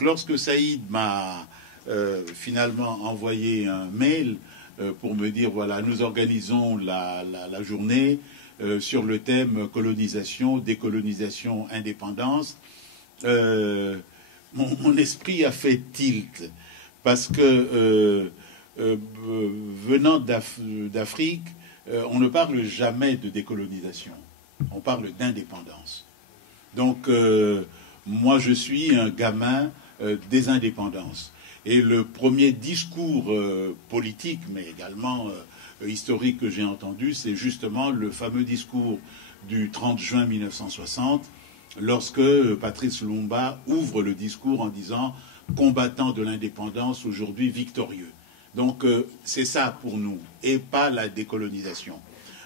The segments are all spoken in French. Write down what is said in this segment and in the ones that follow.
donc, lorsque Saïd m'a finalement envoyé un mail pour me dire, voilà, nous organisons la journée sur le thème colonisation, décolonisation, indépendance, mon esprit a fait tilt, parce que venant d'Afrique, on ne parle jamais de décolonisation, on parle d'indépendance. Donc, moi, je suis un gamin des indépendances. Et le premier discours politique, mais également historique que j'ai entendu, c'est justement le fameux discours du 30 juin 1960, lorsque Patrice Lumumba ouvre le discours en disant « combattant de l'indépendance, aujourd'hui victorieux ». Donc, c'est ça pour nous, et pas la décolonisation.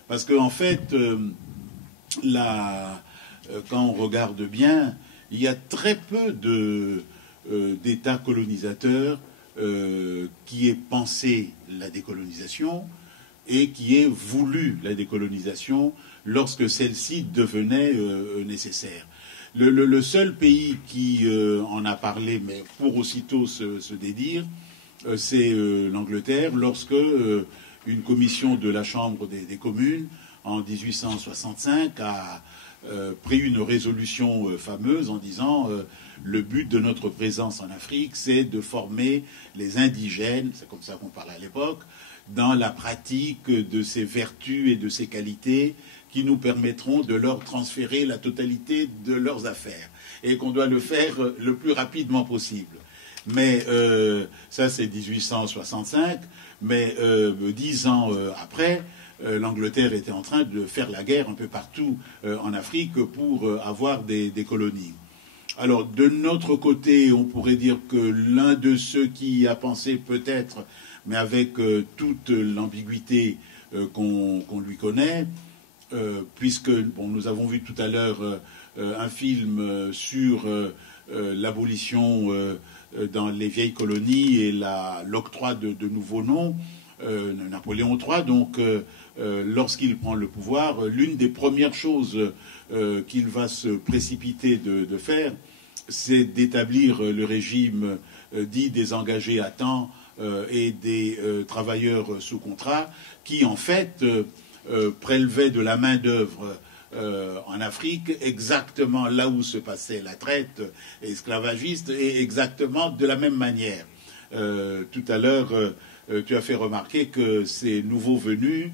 Parce qu'en fait, quand on regarde bien, il y a très peu d'États colonisateurs qui aient pensé la décolonisation et qui aient voulu la décolonisation lorsque celle-ci devenait nécessaire. Le seul pays qui en a parlé, mais pour aussitôt se dédire, c'est l'Angleterre, lorsque une commission de la Chambre des communes, en 1865, a pris une résolution fameuse en disant le but de notre présence en Afrique, c'est de former les indigènes, c'est comme ça qu'on parlait à l'époque, dans la pratique de ces vertus et de ces qualités qui nous permettront de leur transférer la totalité de leurs affaires, et qu'on doit le faire le plus rapidement possible. Mais ça, c'est 1865, mais 10 ans après, l'Angleterre était en train de faire la guerre un peu partout en Afrique pour avoir des colonies. Alors, de notre côté, on pourrait dire que l'un de ceux qui a pensé peut-être, mais avec toute l'ambiguïté qu'on lui connaît, puisque bon, nous avons vu tout à l'heure un film sur l'abolition dans les vieilles colonies et l'octroi de nouveaux noms, Napoléon III, donc lorsqu'il prend le pouvoir, l'une des premières choses qu'il va se précipiter de faire, c'est d'établir le régime dit des engagés à temps et des travailleurs sous contrat, qui en fait prélevaient de la main-d'œuvre en Afrique, exactement là où se passait la traite esclavagiste, et exactement de la même manière. Tout à l'heure, tu as fait remarquer que ces nouveaux venus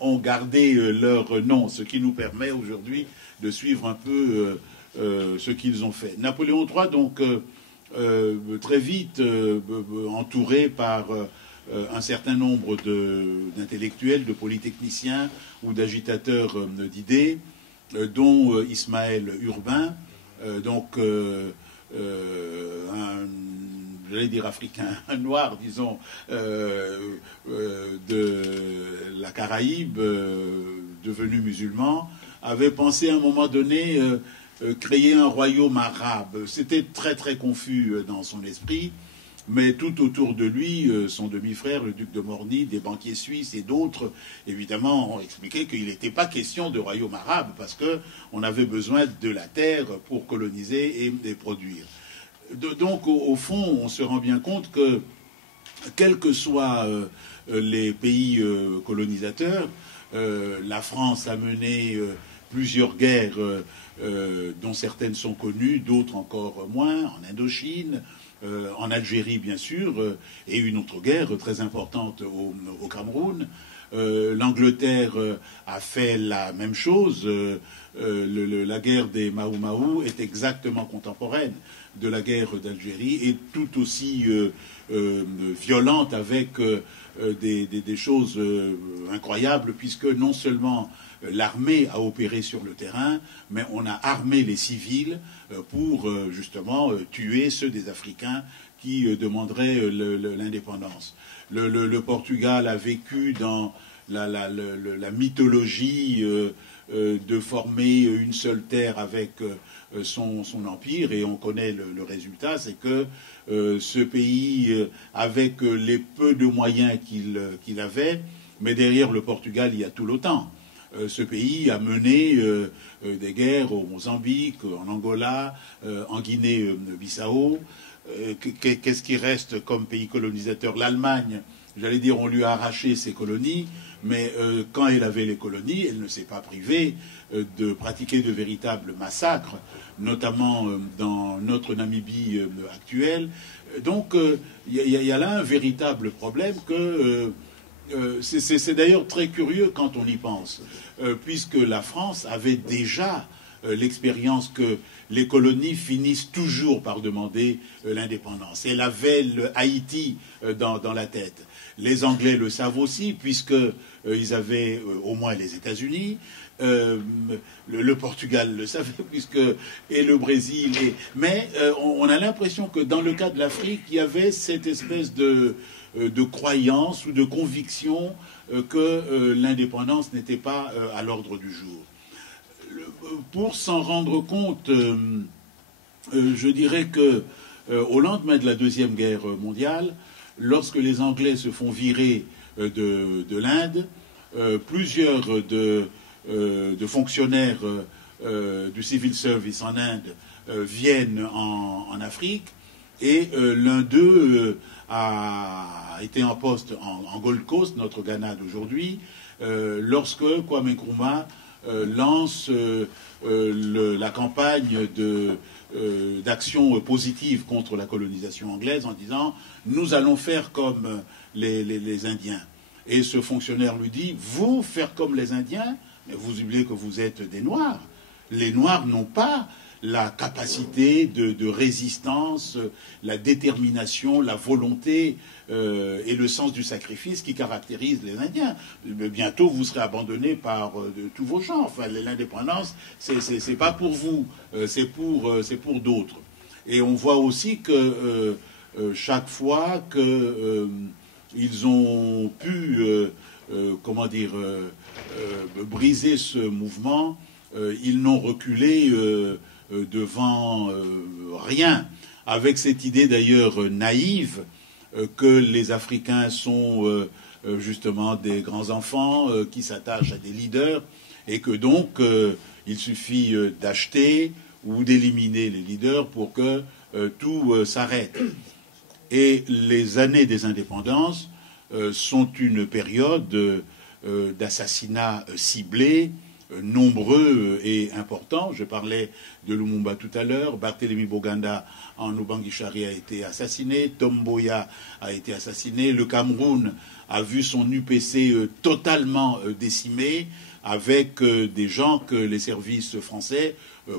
ont gardé leur nom, ce qui nous permet aujourd'hui de suivre un peu ce qu'ils ont fait. Napoléon III, donc, très vite entouré par un certain nombre d'intellectuels, de polytechniciens ou d'agitateurs d'idées, dont Ismaël Urbain, donc j'allais dire africain, un noir, disons, de la Caraïbe, devenu musulman, avait pensé à un moment donné créer un royaume arabe. C'était très très confus dans son esprit, mais tout autour de lui, son demi-frère, le duc de Morny, des banquiers suisses et d'autres, évidemment, ont expliqué qu'il n'était pas question de royaume arabe, parce qu'on avait besoin de la terre pour coloniser et produire. Donc, au fond, on se rend bien compte que, quels que soient les pays colonisateurs, la France a mené plusieurs guerres, dont certaines sont connues, d'autres encore moins, en Indochine, en Algérie, bien sûr, et une autre guerre très importante au Cameroun. L'Angleterre a fait la même chose. La guerre des Mahou-Mahou est exactement contemporaine de la guerre d'Algérie et tout aussi violente, avec des choses incroyables, puisque non seulement l'armée a opéré sur le terrain, mais on a armé les civils pour justement tuer ceux des Africains qui demanderaient l'indépendance. Le Portugal a vécu dans la mythologie de former une seule terre avec son empire, et on connaît le résultat, c'est que ce pays, avec les peu de moyens qu'il avait, mais derrière le Portugal, il y a tout l'OTAN. ce pays a mené des guerres au Mozambique, en Angola, en Guinée-Bissau. Qu'est-ce qui reste comme pays colonisateur? L'Allemagne, j'allais dire, on lui a arraché ses colonies, mais quand elle avait les colonies, elle ne s'est pas privée de pratiquer de véritables massacres, notamment dans notre Namibie actuelle. Donc il y a là un véritable problème que... c'est d'ailleurs très curieux quand on y pense, puisque la France avait déjà l'expérience que les colonies finissent toujours par demander l'indépendance. Elle avait le Haïti dans la tête. Les Anglais le savent aussi, puisque ils avaient au moins les États-Unis. Le Portugal le savait, puisque et le Brésil. Mais on a l'impression que dans le cas de l'Afrique, il y avait cette espèce de croyance ou de conviction que l'indépendance n'était pas à l'ordre du jour. Pour s'en rendre compte, je dirais que au lendemain de la Deuxième Guerre mondiale, lorsque les Anglais se font virer de l'Inde, plusieurs de fonctionnaires du civil service en Inde viennent en Afrique, et l'un d'eux a été en poste en Gold Coast, notre Ghana d'aujourd'hui, lorsque Kwame Nkrumah lance la campagne d'action positive contre la colonisation anglaise en disant « nous allons faire comme les Indiens ». Et ce fonctionnaire lui dit « vous faire comme les Indiens, mais vous oubliez que vous êtes des Noirs. Les Noirs n'ont pas la capacité de résistance, la détermination, la volonté et le sens du sacrifice qui caractérisent les Indiens. Bientôt, vous serez abandonnés par tous vos gens. Enfin, l'indépendance, c'est pas pour vous, c'est pour d'autres. Et on voit aussi que chaque fois que ils ont pu, comment dire, briser ce mouvement, ils n'ont reculé devant rien, avec cette idée d'ailleurs naïve que les Africains sont justement des grands enfants qui s'attachent à des leaders et que donc il suffit d'acheter ou d'éliminer les leaders pour que tout s'arrête. Et les années des indépendances sont une période d'assassinats ciblés, nombreux et importants. Je parlais de Lumumba tout à l'heure. Barthélemy Boganda en Obanguishari a été assassiné. Tom Mboya a été assassiné. Le Cameroun a vu son UPC totalement décimé, avec des gens que les services français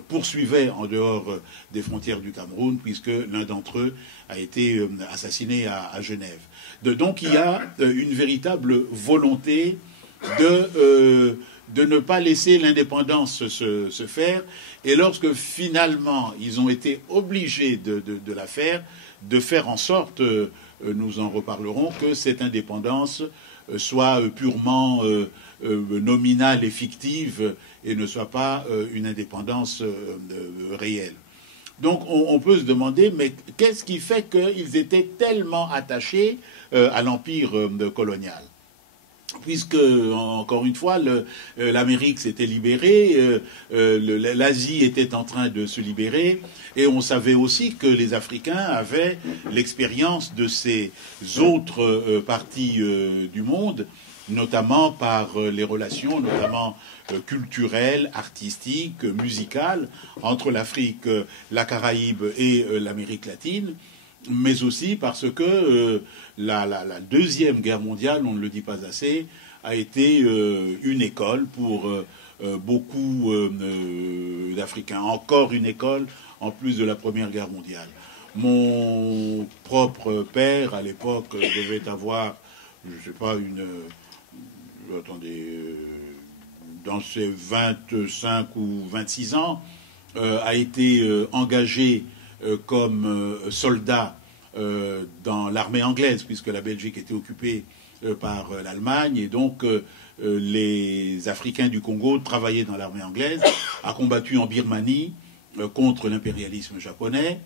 poursuivaient en dehors des frontières du Cameroun, puisque l'un d'entre eux a été assassiné à Genève. Donc il y a une véritable volonté de ne pas laisser l'indépendance se faire. Et lorsque finalement ils ont été obligés de la faire, de faire en sorte, nous en reparlerons, que cette indépendance soit purement nominale et fictive et ne soit pas une indépendance réelle. Donc on peut se demander, mais qu'est-ce qui fait qu'ils étaient tellement attachés à l'empire colonial ? Puisque, encore une fois, l'Amérique s'était libérée, l'Asie était en train de se libérer, et on savait aussi que les Africains avaient l'expérience de ces autres parties du monde, notamment par les relations, notamment culturelles, artistiques, musicales, entre l'Afrique, la Caraïbe et l'Amérique latine, mais aussi parce que la Deuxième Guerre mondiale, on ne le dit pas assez, a été une école pour beaucoup d'Africains. Encore une école en plus de la Première Guerre mondiale. Mon propre père, à l'époque, devait avoir, je ne sais pas, dans ses 25 ou 26 ans, a été engagé comme soldat dans l'armée anglaise, puisque la Belgique était occupée par l'Allemagne, et donc les Africains du Congo travaillaient dans l'armée anglaise, a combattu en Birmanie contre l'impérialisme japonais.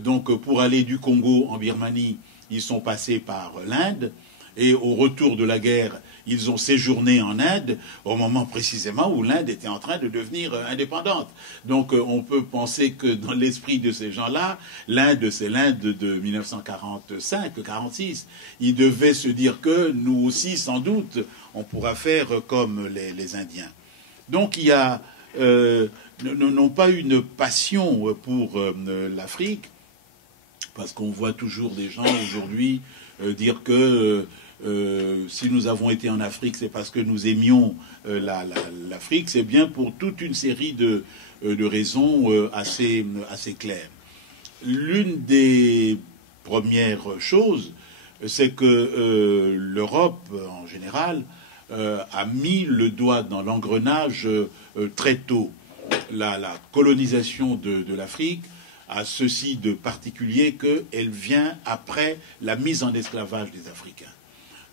Donc pour aller du Congo en Birmanie, ils sont passés par l'Inde, Et au retour de la guerre, ils ont séjourné en Inde au moment précisément où l'Inde était en train de devenir indépendante. Donc on peut penser que dans l'esprit de ces gens-là, l'Inde, c'est l'Inde de 1945-46. Ils devaient se dire que nous aussi, sans doute, on pourra faire comme les Indiens. Donc il y a non pas une passion pour l'Afrique, parce qu'on voit toujours des gens aujourd'hui dire que si nous avons été en Afrique, c'est parce que nous aimions l'Afrique. C'est bien pour toute une série de raisons assez claires. L'une des premières choses, c'est que l'Europe, en général, a mis le doigt dans l'engrenage très tôt. La colonisation de l'Afrique a ceci de particulier qu'elle vient après la mise en esclavage des Africains.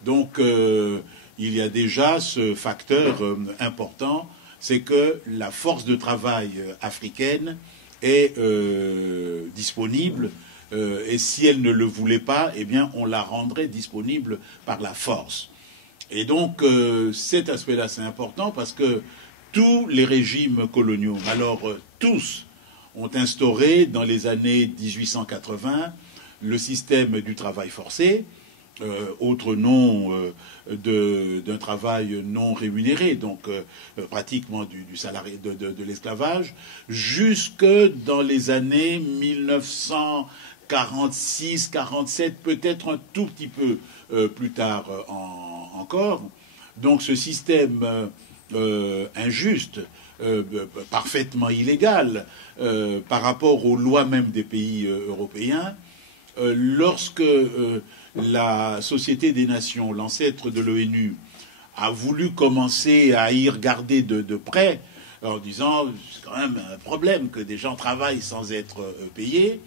Donc il y a déjà ce facteur important, c'est que la force de travail africaine est disponible, et si elle ne le voulait pas, eh bien on la rendrait disponible par la force. Et donc cet aspect-là c'est important parce que tous les régimes coloniaux, alors tous, ont instauré dans les années 1880 le système du travail forcé, autre nom d'un travail non rémunéré, donc pratiquement du salarié de l'esclavage, jusque dans les années 1946-47, peut-être un tout petit peu plus tard encore. Donc ce système injuste, parfaitement illégal par rapport aux lois même des pays européens, lorsque la Société des Nations, l'ancêtre de l'ONU, a voulu commencer à y regarder de près, en disant c'est quand même un problème que des gens travaillent sans être payés,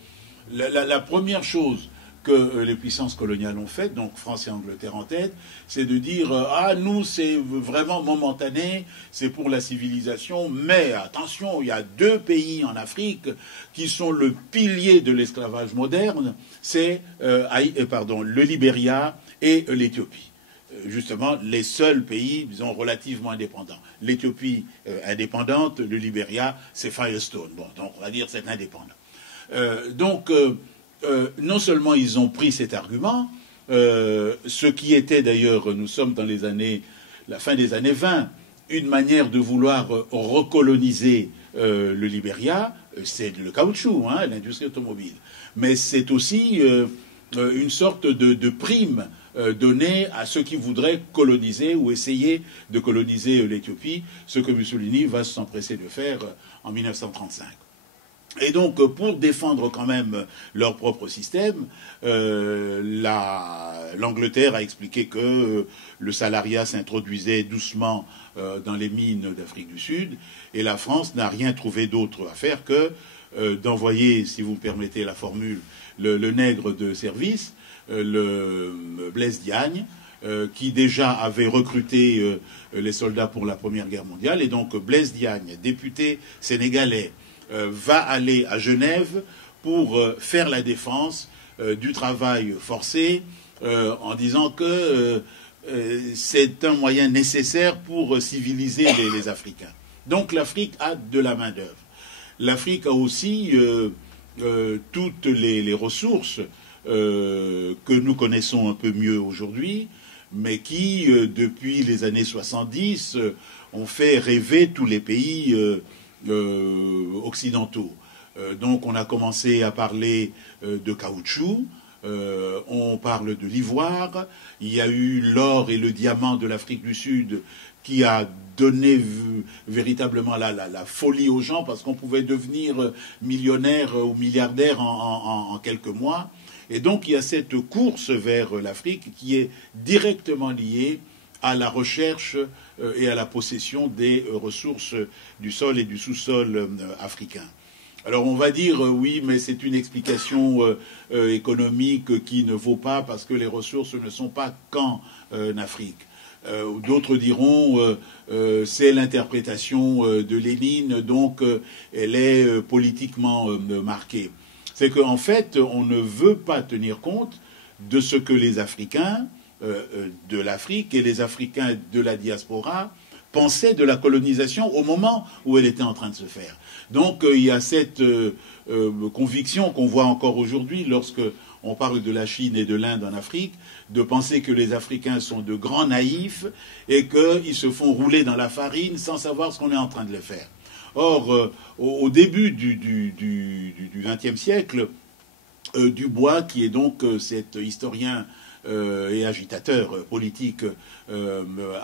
la première chose que les puissances coloniales ont faite, donc France et Angleterre en tête, c'est de dire ah nous c'est vraiment momentané, c'est pour la civilisation, mais attention, il y a deux pays en Afrique qui sont le pilier de l'esclavage moderne, c'est le Libéria et l'Éthiopie. Justement, les seuls pays, disons, relativement indépendants. L'Éthiopie indépendante, le Libéria, c'est Firestone. Bon, donc on va dire c'est indépendant. Non seulement ils ont pris cet argument, ce qui était d'ailleurs, nous sommes dans la fin des années 20, une manière de vouloir recoloniser le Libéria, c'est le caoutchouc, hein, l'industrie automobile. Mais c'est aussi une sorte de prime donnée à ceux qui voudraient coloniser ou essayer de coloniser l'Éthiopie, ce que Mussolini va s'empresser de faire en 1935. Et donc, pour défendre quand même leur propre système, l'Angleterre a expliqué que le salariat s'introduisait doucement dans les mines d'Afrique du Sud, et la France n'a rien trouvé d'autre à faire que d'envoyer, si vous me permettez la formule, le nègre de service, le Blaise Diagne, qui déjà avait recruté les soldats pour la Première Guerre mondiale, et donc Blaise Diagne, député sénégalais, va aller à Genève pour faire la défense du travail forcé en disant que c'est un moyen nécessaire pour civiliser les Africains. Donc l'Afrique a de la main-d'œuvre. L'Afrique a aussi toutes les ressources que nous connaissons un peu mieux aujourd'hui, mais qui, depuis les années 70, ont fait rêver tous les pays occidentaux. Donc on a commencé à parler de caoutchouc, on parle de l'ivoire, il y a eu l'or et le diamant de l'Afrique du Sud qui a donné véritablement la folie aux gens parce qu'on pouvait devenir millionnaire ou milliardaire en quelques mois. Et donc il y a cette course vers l'Afrique qui est directement liée à la recherche et à la possession des ressources du sol et du sous-sol africain. Alors on va dire oui, mais c'est une explication économique qui ne vaut pas parce que les ressources ne sont pas qu'en Afrique. D'autres diront c'est l'interprétation de Lénine, donc elle est politiquement marquée. C'est qu'en fait, on ne veut pas tenir compte de ce que les Africains de l'Afrique et les Africains de la diaspora pensaient de la colonisation au moment où elle était en train de se faire. Donc il y a cette conviction qu'on voit encore aujourd'hui lorsque on parle de la Chine et de l'Inde en Afrique, de penser que les Africains sont de grands naïfs et qu'ils se font rouler dans la farine sans savoir ce qu'on est en train de les faire. Or, au début du XXe siècle, Dubois, qui est donc cet historien et agitateur politique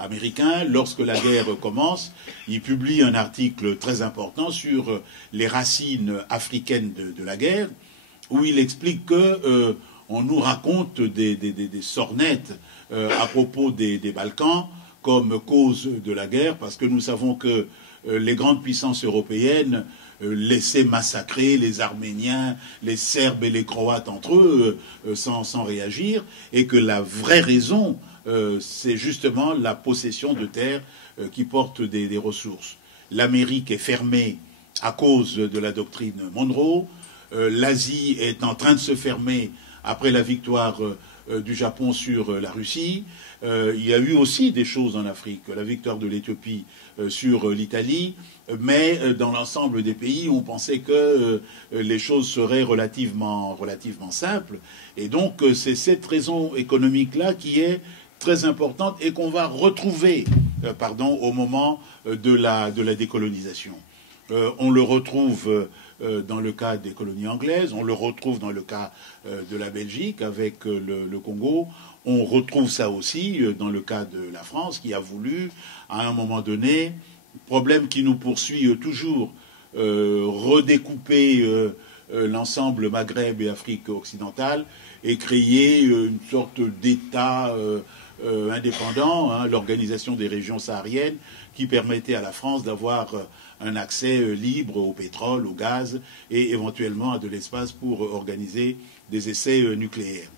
américain, lorsque la guerre commence, il publie un article très important sur les racines africaines de la guerre, où il explique que on nous raconte des sornettes à propos des Balkans comme cause de la guerre, parce que nous savons que les grandes puissances européennes laissaient massacrer les Arméniens, les Serbes et les Croates entre eux sans réagir, et que la vraie raison, c'est justement la possession de terres qui portent des ressources. L'Amérique est fermée à cause de la doctrine Monroe, l'Asie est en train de se fermer après la victoire du Japon sur la Russie. Il y a eu aussi des choses en Afrique, la victoire de l'Éthiopie sur l'Italie, mais dans l'ensemble des pays, on pensait que les choses seraient relativement simples. Et donc, c'est cette raison économique-là qui est très importante et qu'on va retrouver au moment de la décolonisation. On le retrouve dans le cas des colonies anglaises, on le retrouve dans le cas de la Belgique avec le Congo, on retrouve ça aussi dans le cas de la France qui a voulu, à un moment donné, problème qui nous poursuit toujours, redécouper l'ensemble Maghreb et Afrique occidentale et créer une sorte d'État indépendant, hein, l'organisation des régions sahariennes, qui permettait à la France d'avoir un accès libre au pétrole, au gaz et éventuellement à de l'espace pour organiser des essais nucléaires.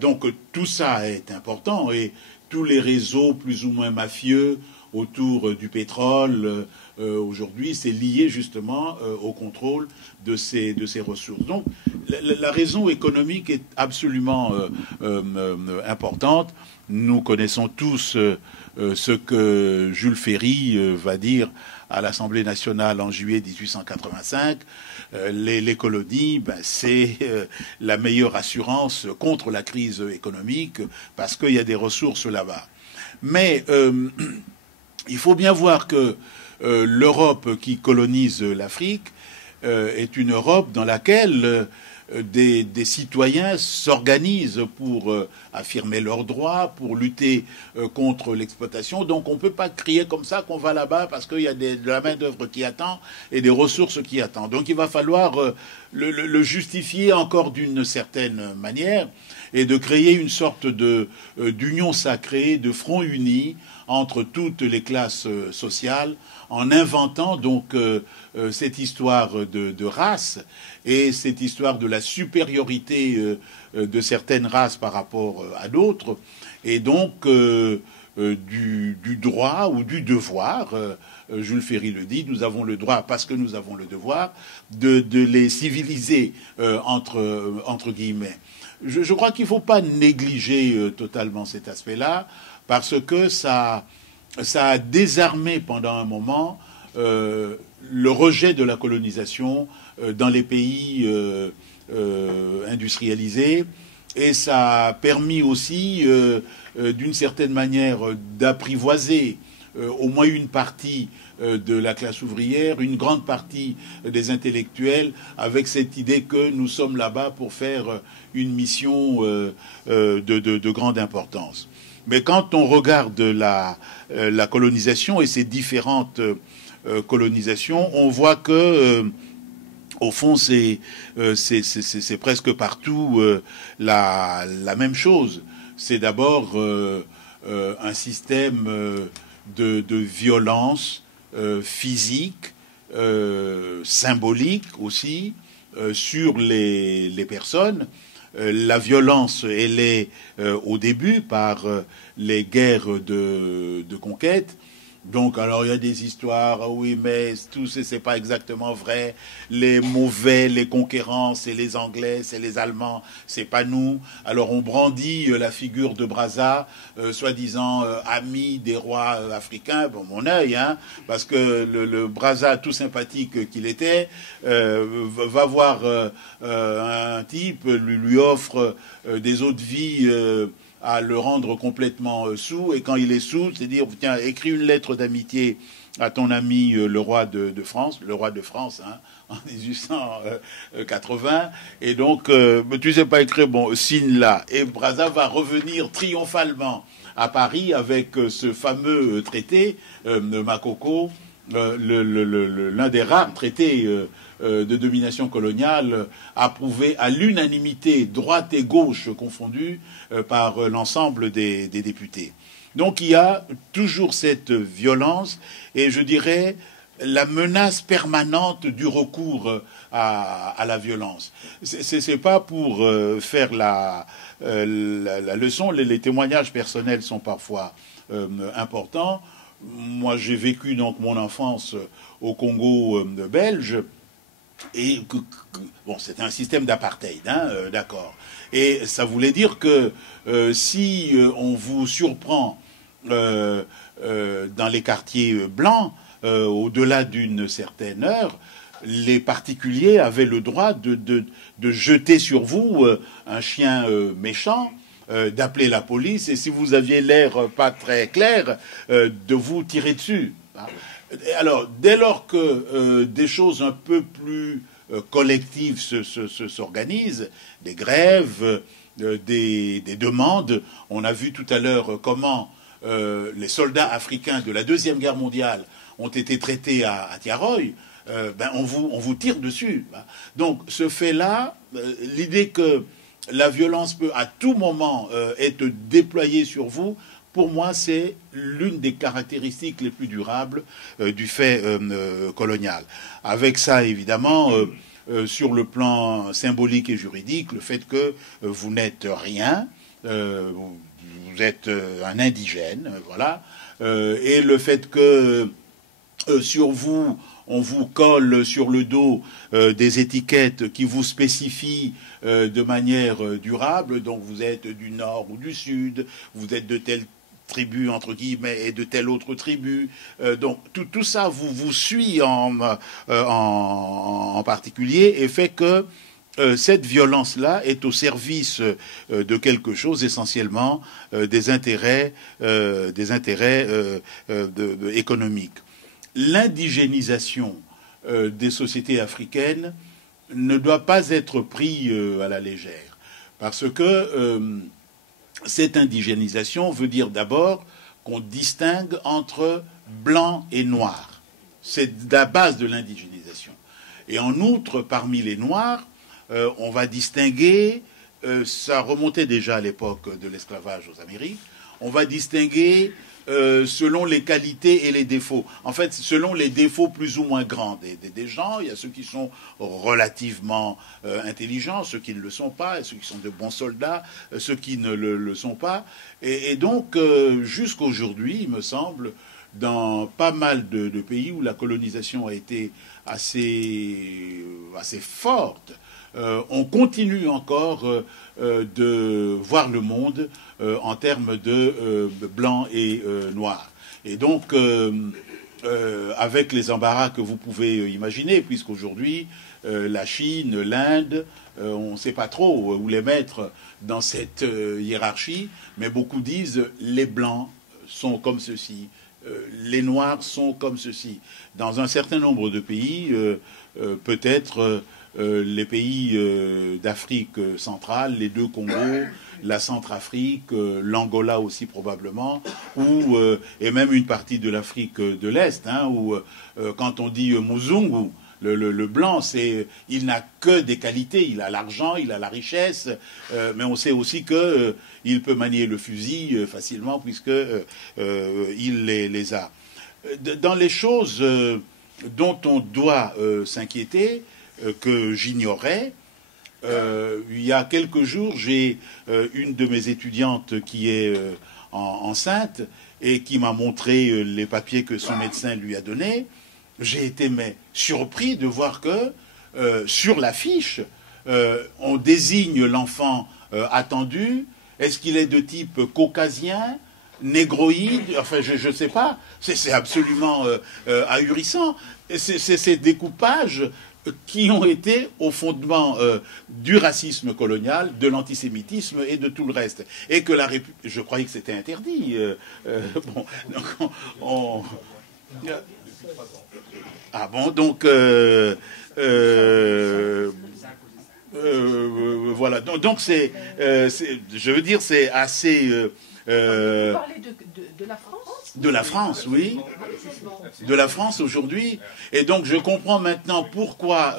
Donc tout ça est important et tous les réseaux plus ou moins mafieux autour du pétrole aujourd'hui, c'est lié justement au contrôle de ces ressources. Donc la raison économique est absolument importante. Nous connaissons tous ce que Jules Ferry va dire à l'Assemblée nationale en juillet 1885. Les colonies, c'est la meilleure assurance contre la crise économique parce qu'il y a des ressources là-bas. Mais il faut bien voir que l'Europe qui colonise l'Afrique est une Europe dans laquelle des citoyens s'organisent pour affirmer leurs droits, pour lutter contre l'exploitation. Donc on ne peut pas crier comme ça qu'on va là-bas parce qu'il y a de la main-d'œuvre qui attend et des ressources qui attendent. Donc il va falloir le justifier encore d'une certaine manière et de créer une sorte d'union sacrée, de front uni entre toutes les classes sociales, en inventant donc cette histoire de race et cette histoire de la supériorité de certaines races par rapport à d'autres, et donc du droit ou du devoir, Jules Ferry le dit, nous avons le droit parce que nous avons le devoir de les civiliser entre guillemets. Je crois qu'il ne faut pas négliger totalement cet aspect-là, parce que ça a désarmé pendant un moment le rejet de la colonisation dans les pays industrialisés, et ça a permis aussi, d'une certaine manière, d'apprivoiser au moins une partie de la classe ouvrière, une grande partie des intellectuels, avec cette idée que nous sommes là-bas pour faire une mission de grande importance. Mais quand on regarde la colonisation et ces différentes colonisations, on voit que au fond, c'est presque partout la même chose. C'est d'abord un système de violence physique, symbolique aussi, sur les personnes. La violence, elle est au début par les guerres de conquête, Donc, alors, il y a des histoires, oui, mais tout c'est pas exactement vrai. Les mauvais, les conquérants, c'est les Anglais, c'est les Allemands, c'est pas nous. Alors, on brandit la figure de Brazza, soi-disant ami des rois africains. Bon, mon œil, hein, parce que le Brazza, tout sympathique qu'il était, va voir un type, lui offre des eaux de vie à le rendre complètement saoul, et quand il est saoul, c'est dire, tiens, écris une lettre d'amitié à ton ami le roi de France, hein, en 1880, et donc, tu sais pas écrire, bon, signe là, et Brazza va revenir triomphalement à Paris avec ce fameux traité de Makoko, l'un des rares traités de domination coloniale approuvé à l'unanimité, droite et gauche confondues, par l'ensemble des députés. Donc il y a toujours cette violence et je dirais la menace permanente du recours à la violence. C'est pas pour faire la leçon, les témoignages personnels sont parfois importants. Moi, j'ai vécu donc mon enfance au Congo belge, et bon, c'était un système d'apartheid, hein, d'accord. Et ça voulait dire que si on vous surprend dans les quartiers blancs, au-delà d'une certaine heure, les particuliers avaient le droit de jeter sur vous un chien méchant, d'appeler la police, et si vous aviez l'air pas très clair, de vous tirer dessus. Alors, dès lors que des choses un peu plus collectives s'organisent, des grèves, des demandes, on a vu tout à l'heure comment les soldats africains de la Deuxième Guerre mondiale ont été traités à Tiaroy, on vous tire dessus. Donc, ce fait-là, l'idée que la violence peut à tout moment être déployée sur vous, pour moi, c'est l'une des caractéristiques les plus durables du fait colonial. Avec ça, évidemment, sur le plan symbolique et juridique, le fait que vous n'êtes rien, vous êtes un indigène, voilà, et le fait que sur vous, on vous colle sur le dos des étiquettes qui vous spécifient de manière durable, donc vous êtes du nord ou du sud, vous êtes de telle tribu, entre guillemets, et de telle autre tribu. Donc tout ça vous suit en particulier et fait que cette violence-là est au service de quelque chose, essentiellement des intérêts économiques. L'indigénisation des sociétés africaines ne doit pas être prise à la légère, parce que cette indigénisation veut dire d'abord qu'on distingue entre blanc et noir. C'est la base de l'indigénisation. Et en outre, parmi les noirs, on va distinguer, ça remontait déjà à l'époque de l'esclavage aux Amériques, on va distinguer selon les qualités et les défauts. En fait, selon les défauts plus ou moins grands des gens, il y a ceux qui sont relativement intelligents, ceux qui ne le sont pas, et ceux qui sont de bons soldats, ceux qui ne le sont pas. Et donc, jusqu'aujourd'hui, il me semble, dans pas mal de pays où la colonisation a été assez forte, on continue encore de voir le monde en termes de blanc et noir. Et donc, avec les embarras que vous pouvez imaginer, puisqu'aujourd'hui, la Chine, l'Inde, on ne sait pas trop où les mettre dans cette hiérarchie, mais beaucoup disent les blancs sont comme ceci, les noirs sont comme ceci. Dans un certain nombre de pays, peut-être les pays d'Afrique centrale, les deux Congos, la Centrafrique, l'Angola aussi probablement, ou et même une partie de l'Afrique de l'Est, hein, où quand on dit Muzungu, le blanc, il n'a que des qualités, il a l'argent, il a la richesse, mais on sait aussi que il peut manier le fusil facilement puisque il les a. Dans les choses dont on doit s'inquiéter, que j'ignorais, il y a quelques jours, j'ai une de mes étudiantes qui est enceinte et qui m'a montré les papiers que son médecin lui a donnés, j'ai été surpris de voir que sur l'affiche, on désigne l'enfant attendu. Est-ce qu'il est de type caucasien, négroïde? Enfin, je ne sais pas. C'est absolument ahurissant. C'est ces découpages qui ont été au fondement du racisme colonial, de l'antisémitisme et de tout le reste. Et que je croyais que c'était interdit. Bon, donc ah bon, donc voilà. Donc je veux dire, c'est assez. Vous parlez de la France? De la France, oui. De la France aujourd'hui. Et donc je comprends maintenant pourquoi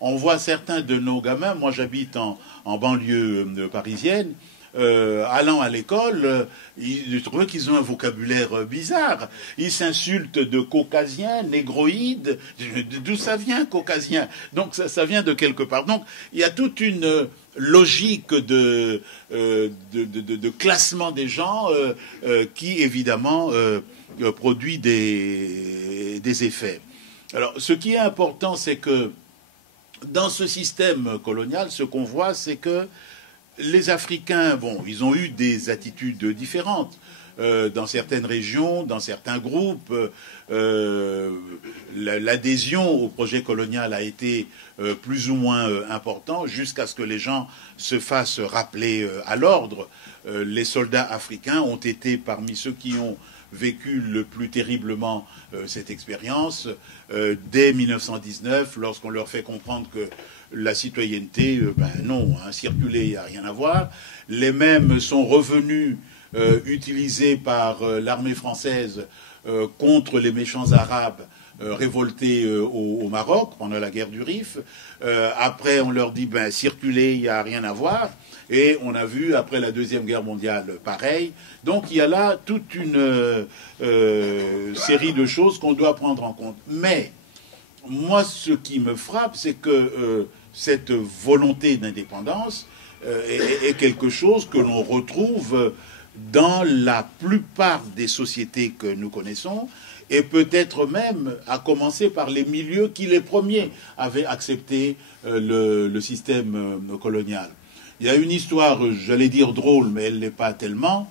on voit certains de nos gamins, moi j'habite en banlieue parisienne, allant à l'école, je trouve qu'ils ont un vocabulaire bizarre. Ils s'insultent de caucasien, négroïde. D'où ça vient, caucasien? Donc ça vient de quelque part. Donc il y a toute une logique de classement des gens qui, évidemment, produit des effets. Alors, ce qui est important, c'est que dans ce système colonial, ce qu'on voit, c'est que les Africains, bon, ils ont eu des attitudes différentes. Dans certaines régions, dans certains groupes, l'adhésion au projet colonial a été plus ou moins important, jusqu'à ce que les gens se fassent rappeler à l'ordre. Les soldats africains ont été parmi ceux qui ont vécu le plus terriblement cette expérience. Dès 1919, lorsqu'on leur fait comprendre que la citoyenneté, ben non, hein, circuler, il n'y a rien à voir. Les mêmes sont revenus utilisés par l'armée française contre les méchants arabes révoltés au Maroc pendant la guerre du Rif. Après, on leur dit, ben, circuler, il n'y a rien à voir. Et on a vu, après la Deuxième Guerre mondiale, pareil. Donc, il y a là toute une série de choses qu'on doit prendre en compte. Mais, moi, ce qui me frappe, c'est que cette volonté d'indépendance est quelque chose que l'on retrouve dans la plupart des sociétés que nous connaissons, et peut-être même à commencer par les milieux qui, les premiers, avaient accepté le système colonial. Il y a une histoire, j'allais dire drôle, mais elle ne l'est pas tellement.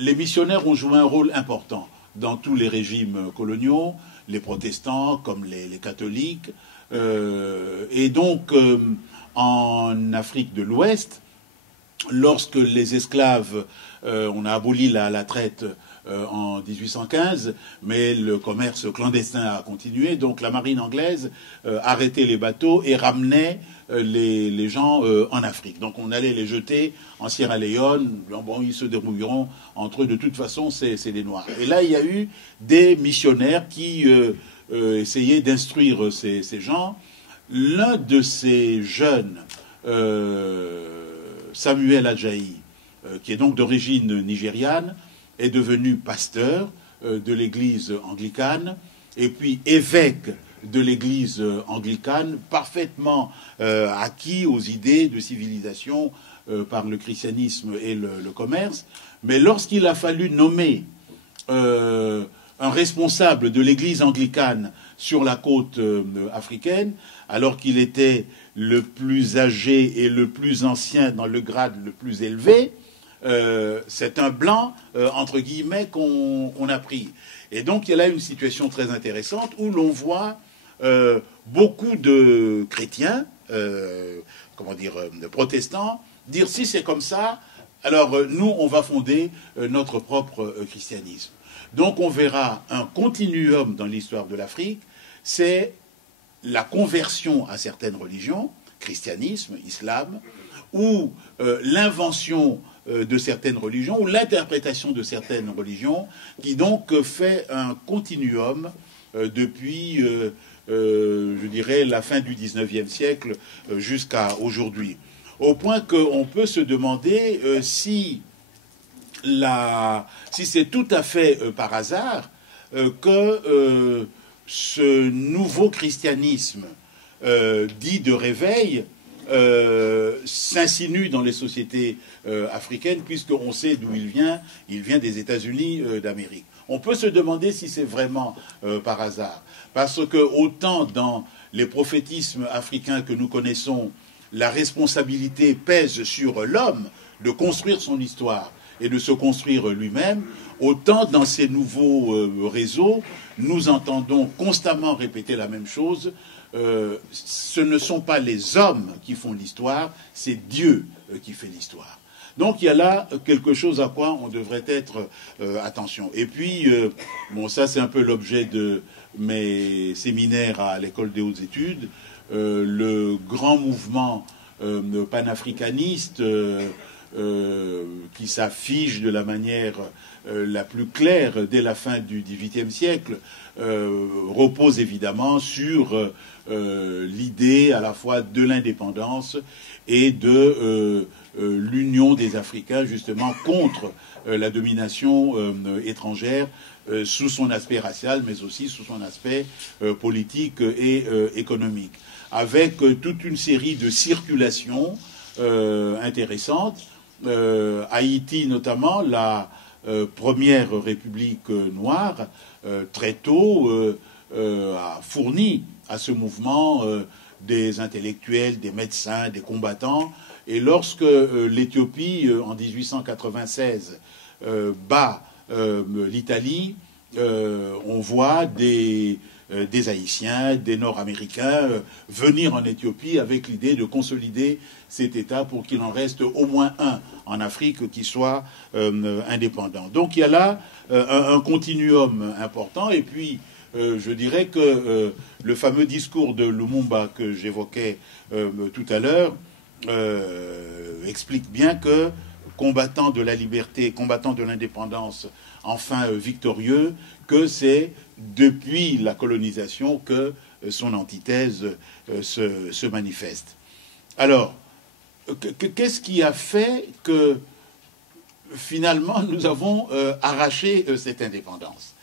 Les missionnaires ont joué un rôle important dans tous les régimes coloniaux, les protestants comme les catholiques. Et donc, en Afrique de l'Ouest, lorsque les esclaves, on a aboli la traite en 1815, mais le commerce clandestin a continué, donc la marine anglaise arrêtait les bateaux et ramenait les gens en Afrique. Donc on allait les jeter en Sierra Leone, bon, ils se débrouilleront entre eux, de toute façon c'est des Noirs. Et là il y a eu des missionnaires qui essayaient d'instruire ces gens. L'un de ces jeunes, Samuel Adjahi, qui est donc d'origine nigériane, est devenu pasteur de l'église anglicane, et puis évêque de l'église anglicane, parfaitement acquis aux idées de civilisation par le christianisme et le commerce. Mais lorsqu'il a fallu nommer un responsable de l'église anglicane sur la côte africaine, alors qu'il était le plus âgé et le plus ancien dans le grade le plus élevé, c'est un blanc, entre guillemets, qu'on a pris. Et donc il y a là une situation très intéressante où l'on voit beaucoup de chrétiens, de protestants, dire si c'est comme ça, alors nous on va fonder notre propre christianisme. Donc on verra un continuum dans l'histoire de l'Afrique, c'est la conversion à certaines religions, christianisme, islam, ou l'invention de certaines religions, ou l'interprétation de certaines religions, qui donc fait un continuum depuis, je dirais, la fin du XIXe siècle jusqu'à aujourd'hui. Au point qu'on peut se demander si c'est tout à fait par hasard que ce nouveau christianisme dit de réveil s'insinue dans les sociétés africaines, puisqu'on sait d'où il vient des États-Unis d'Amérique. On peut se demander si c'est vraiment par hasard, parce que autant dans les prophétismes africains que nous connaissons, la responsabilité pèse sur l'homme de construire son histoire et de se construire lui-même, autant dans ces nouveaux réseaux, nous entendons constamment répéter la même chose. Ce ne sont pas les hommes qui font l'histoire, c'est Dieu qui fait l'histoire. Donc il y a là quelque chose à quoi on devrait être attention. Et puis, bon, ça c'est un peu l'objet de mes séminaires à l'école des hautes études, le grand mouvement panafricaniste qui s'affiche de la manière la plus claire dès la fin du XVIIIe siècle, repose évidemment sur l'idée à la fois de l'indépendance et de l'union des Africains justement contre la domination étrangère sous son aspect racial, mais aussi sous son aspect politique et économique, avec toute une série de circulations intéressantes. Haïti notamment, la première république noire, très tôt a fourni à ce mouvement des intellectuels, des médecins, des combattants. Et lorsque l'Éthiopie, en 1896, bat l'Italie, on voit des Haïtiens, des Nord-Américains venir en Éthiopie avec l'idée de consolider cet État pour qu'il en reste au moins un en Afrique qui soit indépendant. Donc il y a là un continuum important. Et puis je dirais que le fameux discours de Lumumba que j'évoquais tout à l'heure explique bien que combattant de la liberté, combattant de l'indépendance, enfin victorieux, que c'est depuis la colonisation que son antithèse se manifeste. Alors, qu'est-ce qui a fait que finalement nous avons arraché cette indépendance?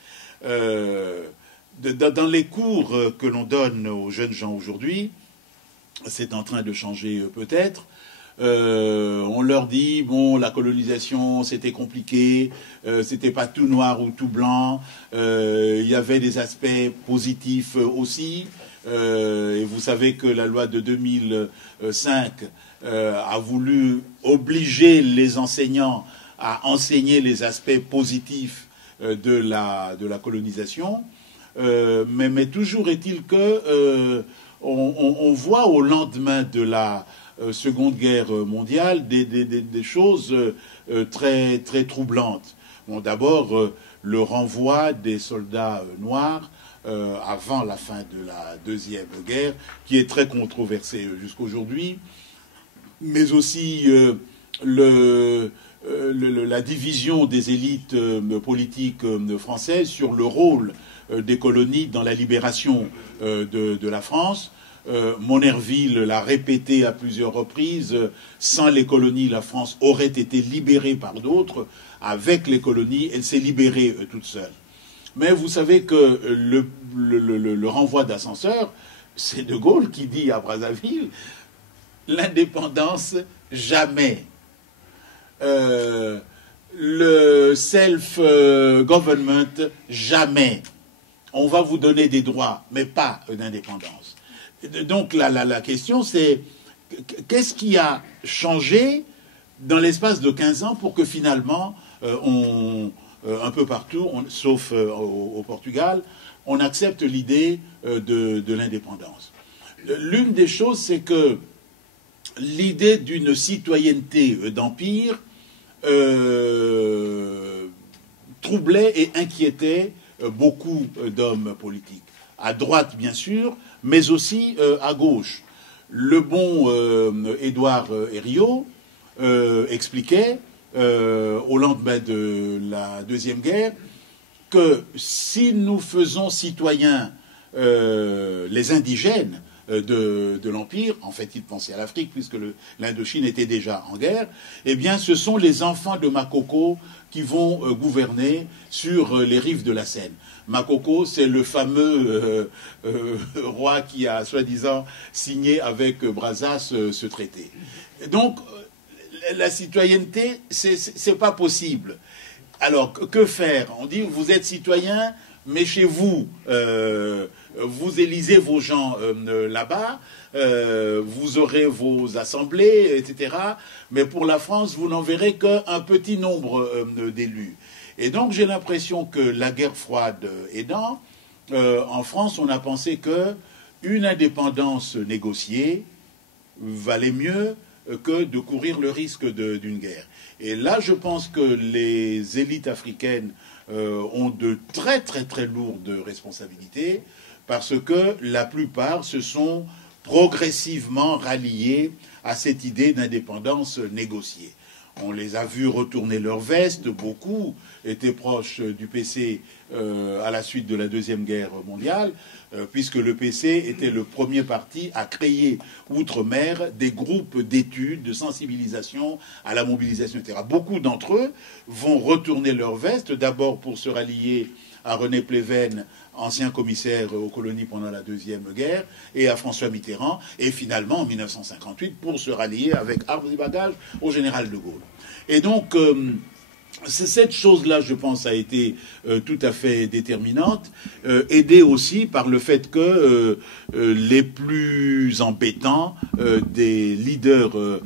Dans les cours que l'on donne aux jeunes gens aujourd'hui, c'est en train de changer peut-être. On leur dit bon, la colonisation c'était compliqué, c'était pas tout noir ou tout blanc, il y avait des aspects positifs aussi, et vous savez que la loi de 2005 a voulu obliger les enseignants à enseigner les aspects positifs de la colonisation, mais toujours est-il que on voit au lendemain de la Seconde Guerre mondiale des choses très, très troublantes. Bon, d'abord, le renvoi des soldats noirs avant la fin de la Deuxième Guerre, qui est très controversé jusqu'aujourd'hui, mais aussi la division des élites politiques françaises sur le rôle des colonies dans la libération de la France. Monerville l'a répété à plusieurs reprises, sans les colonies, la France aurait été libérée par d'autres. Avec les colonies, elle s'est libérée toute seule. Mais vous savez que le renvoi d'ascenseur, c'est De Gaulle qui dit à Brazzaville, l'indépendance, jamais. Le self-government, jamais. On va vous donner des droits, mais pas d'indépendance. Donc la question c'est, qu'est-ce qui a changé dans l'espace de 15 ans pour que finalement, un peu partout, sauf au Portugal, on accepte l'idée de l'indépendance? L'une des choses, c'est que l'idée d'une citoyenneté d'empire troublait et inquiétait beaucoup d'hommes politiques. À droite, bien sûr, mais aussi à gauche. Le bon Édouard Herriot expliquait, au lendemain de la Deuxième Guerre, que si nous faisons citoyens les indigènes, de l'Empire, en fait il pensait à l'Afrique puisque l'Indochine était déjà en guerre, eh bien ce sont les enfants de Makoko qui vont gouverner sur les rives de la Seine. Makoko, c'est le fameux roi qui a soi-disant signé avec Brazza ce traité. Donc la citoyenneté, c'est pas possible. Alors que faire? On dit vous êtes citoyen, mais chez vous, vous élisez vos gens là-bas, vous aurez vos assemblées, etc. Mais pour la France, vous n'en verrez qu'un petit nombre d'élus. Et donc j'ai l'impression que la guerre froide aidant, en France, on a pensé que une indépendance négociée valait mieux que de courir le risque d'une guerre. Et là, je pense que les élites africaines ont de très très très lourdes responsabilités parce que la plupart se sont progressivement ralliés à cette idée d'indépendance négociée. On les a vus retourner leur veste, beaucoup étaient proches du PC à la suite de la Deuxième Guerre mondiale, puisque le PC était le premier parti à créer outre-mer des groupes d'études, de sensibilisation à la mobilisation, etc. Beaucoup d'entre eux vont retourner leur veste, d'abord pour se rallier à René Pleven, ancien commissaire aux colonies pendant la Deuxième Guerre, et à François Mitterrand, et finalement en 1958 pour se rallier avec armes et bagages au général de Gaulle. Et donc, cette chose-là, je pense, a été tout à fait déterminante, aidée aussi par le fait que les plus embêtants des leaders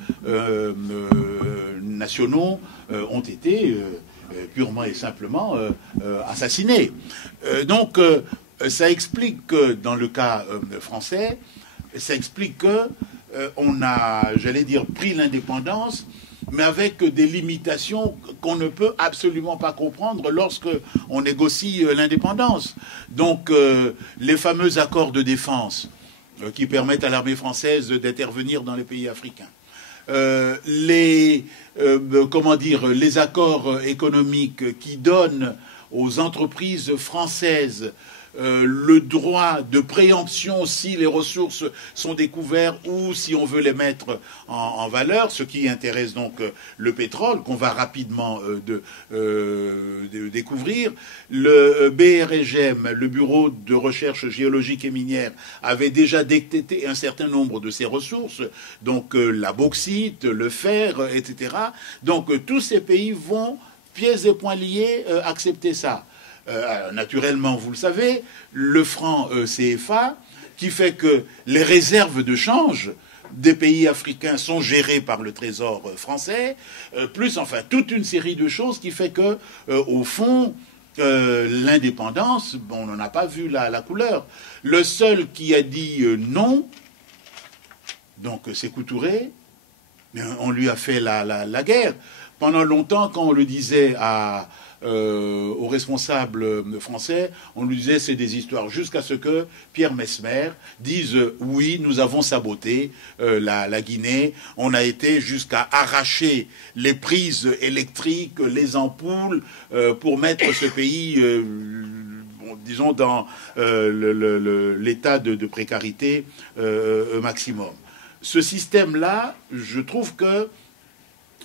nationaux ont été purement et simplement assassinés. Donc, ça explique que, dans le cas français, ça explique que on a, j'allais dire, pris l'indépendance, mais avec des limitations qu'on ne peut absolument pas comprendre lorsque on négocie l'indépendance. Donc, les fameux accords de défense qui permettent à l'armée française d'intervenir dans les pays africains. Les accords économiques qui donnent aux entreprises françaises le droit de préemption si les ressources sont découvertes ou si on veut les mettre en valeur, ce qui intéresse donc le pétrole, qu'on va rapidement découvrir. Le BRGM, le Bureau de recherche géologique et minière, avait déjà détecté un certain nombre de ces ressources, donc la bauxite, le fer, etc. Donc tous ces pays vont, pieds et poings liés, accepter ça. Naturellement, vous le savez, le franc CFA, qui fait que les réserves de change des pays africains sont gérées par le Trésor français, plus enfin toute une série de choses qui fait que, au fond, l'indépendance, bon, on n'en a pas vu la couleur. Le seul qui a dit non, donc c'est Sékou Touré, mais on lui a fait la guerre. Pendant longtemps, quand on le disait aux responsables français, on lui disait c'est des histoires, jusqu'à ce que Pierre Messmer dise oui, nous avons saboté la Guinée, on a été jusqu'à arracher les prises électriques, les ampoules, pour mettre ce pays, disons, dans l'état de précarité maximum. Ce système-là, je trouve que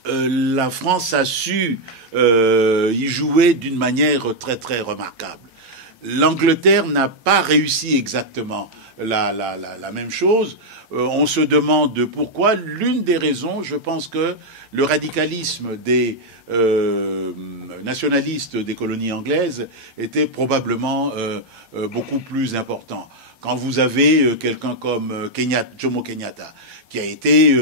la France a su y jouer d'une manière très très remarquable. L'Angleterre n'a pas réussi exactement la même chose. On se demande pourquoi. L'une des raisons, je pense que le radicalisme des nationalistes des colonies anglaises était probablement beaucoup plus important. Quand vous avez quelqu'un comme Jomo Kenyatta, qui a été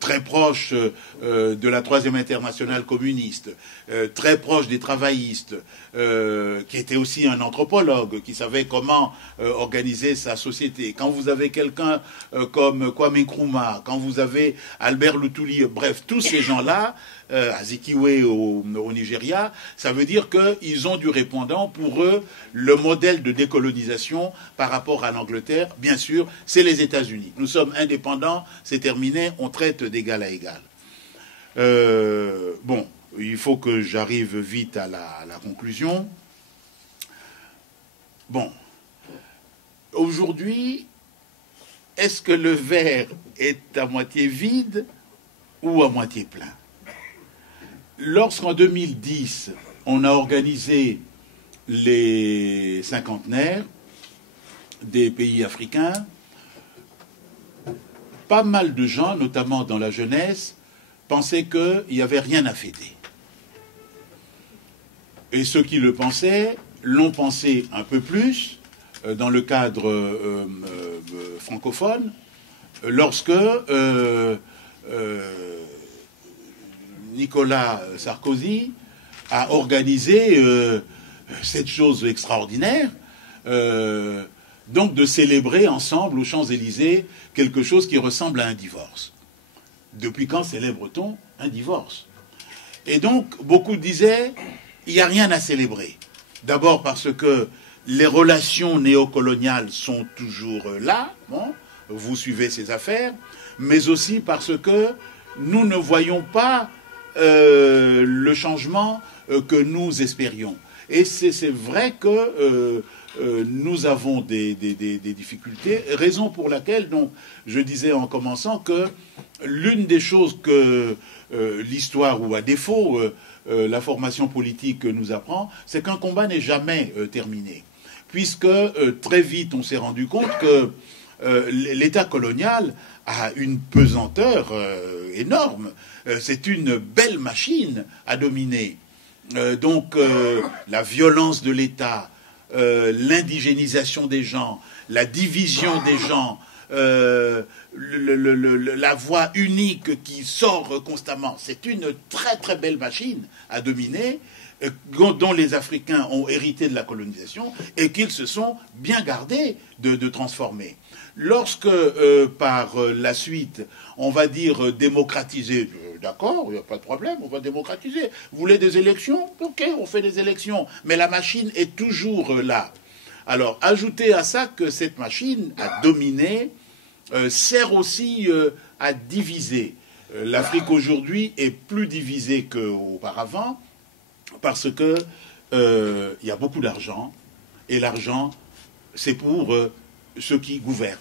très proche de la Troisième Internationale communiste, très proche des travaillistes, qui était aussi un anthropologue, qui savait comment organiser sa société. Quand vous avez quelqu'un comme Kwame Nkrumah, quand vous avez Albert Luthuli, bref, tous ces gens-là, Azikiwe au Nigeria, ça veut dire qu'ils ont du répondant. Pour eux, le modèle de décolonisation par rapport à l'Angleterre, bien sûr, c'est les États-Unis. Nous sommes indépendants, c'est terminé, on traite d'égal à égal. Bon, il faut que j'arrive vite à la conclusion. Bon, aujourd'hui, est-ce que le verre est à moitié vide ou à moitié plein? Lorsqu'en 2010, on a organisé les cinquantenaires des pays africains, pas mal de gens, notamment dans la jeunesse, pensaient qu'il n'y avait rien à fêter. Et ceux qui le pensaient l'ont pensé un peu plus dans le cadre francophone, lorsque Nicolas Sarkozy a organisé cette chose extraordinaire, donc de célébrer ensemble aux Champs-Élysées quelque chose qui ressemble à un divorce. Depuis quand célèbre-t-on un divorce? Et donc, beaucoup disaient, il n'y a rien à célébrer. D'abord parce que les relations néocoloniales sont toujours là, bon, vous suivez ces affaires, mais aussi parce que nous ne voyons pas le changement que nous espérions. Et c'est vrai que nous avons des difficultés, raison pour laquelle, donc, je disais en commençant que l'une des choses que l'histoire, ou à défaut, la formation politique nous apprend, c'est qu'un combat n'est jamais terminé. Puisque très vite, on s'est rendu compte que l'État colonial a une pesanteur énorme. C'est une belle machine à dominer. Donc, la violence de l'État, l'indigénisation des gens, la division des gens, la voix unique qui sort constamment, c'est une très très belle machine à dominer, dont les Africains ont hérité de la colonisation et qu'ils se sont bien gardés de transformer. Lorsque, par la suite, on va dire démocratiser, d'accord, il n'y a pas de problème, on va démocratiser. Vous voulez des élections? Ok, on fait des élections. Mais la machine est toujours là. Alors, ajoutez à ça que cette machine à dominer sert aussi à diviser. L'Afrique aujourd'hui est plus divisée qu'auparavant parce que y a beaucoup d'argent et l'argent, c'est pour ceux qui gouvernent.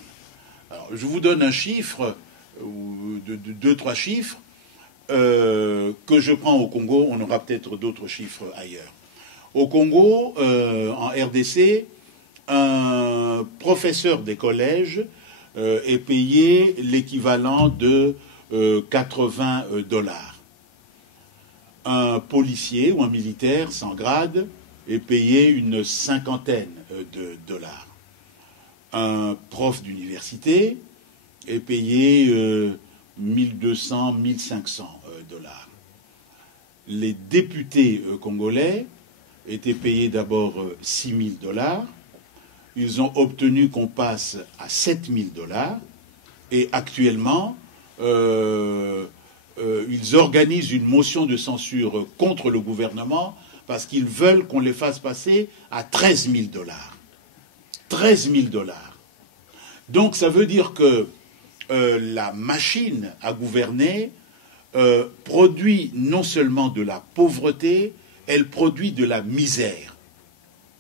Alors, je vous donne un chiffre, ou deux, trois chiffres, que je prends au Congo. On aura peut-être d'autres chiffres ailleurs. Au Congo, en RDC, un professeur des collèges est payé l'équivalent de 80 $. Un policier ou un militaire sans grade est payé une cinquantaine de $. Un prof d'université est payé 1200, 1500 $. Les députés congolais étaient payés d'abord 6000 $. Ils ont obtenu qu'on passe à 7000 $. Et actuellement, ils organisent une motion de censure contre le gouvernement parce qu'ils veulent qu'on les fasse passer à 13 000 $. 13 000 $. Donc ça veut dire que la machine à gouverner produit non seulement de la pauvreté, elle produit de la misère.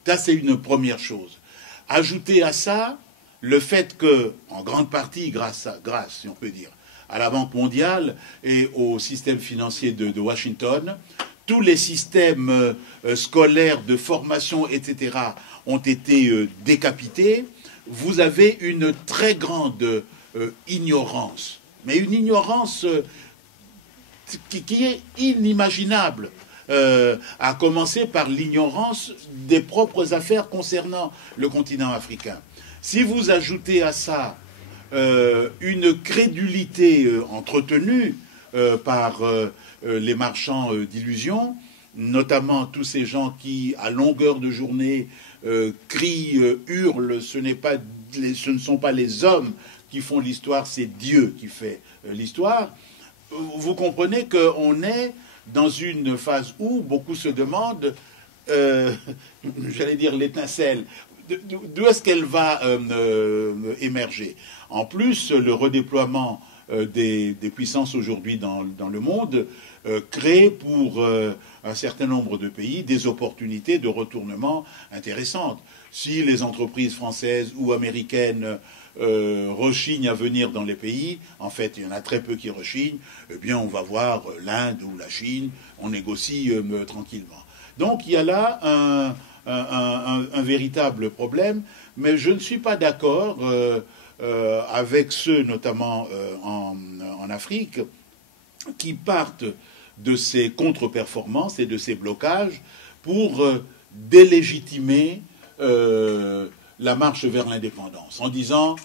Ça, c'est une première chose. Ajoutez à ça le fait que, en grande partie, grâce, si on peut dire, à la Banque mondiale et au système financier de Washington, tous les systèmes scolaires de formation, etc., ont été décapités. Vous avez une très grande ignorance, mais une ignorance qui est inimaginable, à commencer par l'ignorance des propres affaires concernant le continent africain. Si vous ajoutez à ça une crédulité entretenue par les marchands d'illusions, notamment tous ces gens qui, à longueur de journée, crient, hurlent, ce ne sont pas les hommes qui font l'histoire, c'est Dieu qui fait l'histoire. Vous comprenez qu'on est dans une phase où beaucoup se demandent, j'allais dire l'étincelle, d'où est-ce qu'elle va émerger? En plus, le redéploiement des puissances aujourd'hui dans le monde, crée pour un certain nombre de pays des opportunités de retournement intéressantes. Si les entreprises françaises ou américaines rechignent à venir dans les pays, en fait il y en a très peu qui rechignent, eh bien on va voir l'Inde ou la Chine, on négocie tranquillement. Donc il y a là un véritable problème, mais je ne suis pas d'accord avec ceux, notamment en Afrique, qui partent de ces contre-performances et de ces blocages pour délégitimer la marche vers l'indépendance, en disant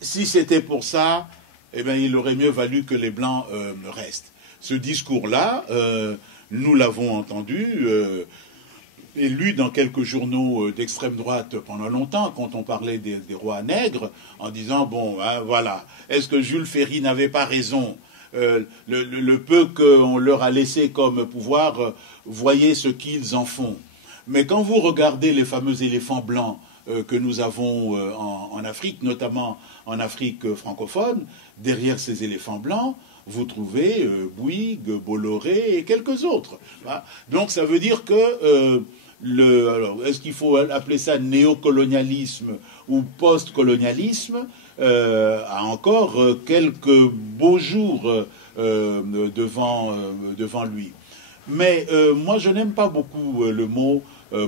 si c'était pour ça, eh bien, il aurait mieux valu que les Blancs restent. Ce discours-là, nous l'avons entendu et lu dans quelques journaux d'extrême droite pendant longtemps, quand on parlait des rois nègres, en disant, bon, hein, voilà, est-ce que Jules Ferry n'avait pas raison? Le peu qu'on leur a laissé comme pouvoir, voyez ce qu'ils en font. Mais quand vous regardez les fameux éléphants blancs que nous avons en Afrique, notamment en Afrique francophone, derrière ces éléphants blancs, vous trouvez Bouygues, Bolloré et quelques autres. Donc ça veut dire que alors, est-ce qu'il faut appeler ça néocolonialisme ou post-colonialisme, a encore quelques beaux jours devant lui. Mais moi, je n'aime pas beaucoup le mot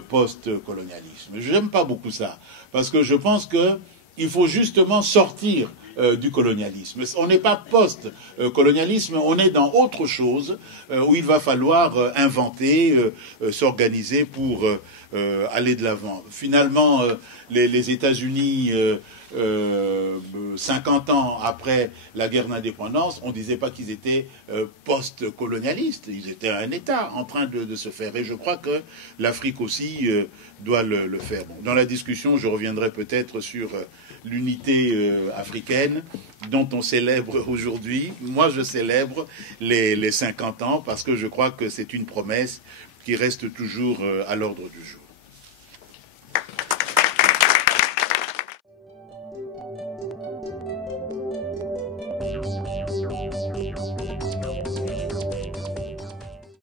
post-colonialisme. Je n'aime pas beaucoup ça, parce que je pense qu'il faut justement sortir du colonialisme. On n'est pas post-colonialisme, on est dans autre chose où il va falloir inventer, s'organiser pour aller de l'avant. Finalement, les États-Unis, 50 ans après la guerre d'indépendance, on ne disait pas qu'ils étaient post-colonialistes, ils étaient un État en train de se faire. Et je crois que l'Afrique aussi doit le faire. Bon, dans la discussion, je reviendrai peut-être sur l'unité africaine dont on célèbre aujourd'hui. Moi, je célèbre les 50 ans parce que je crois que c'est une promesse qui reste toujours à l'ordre du jour.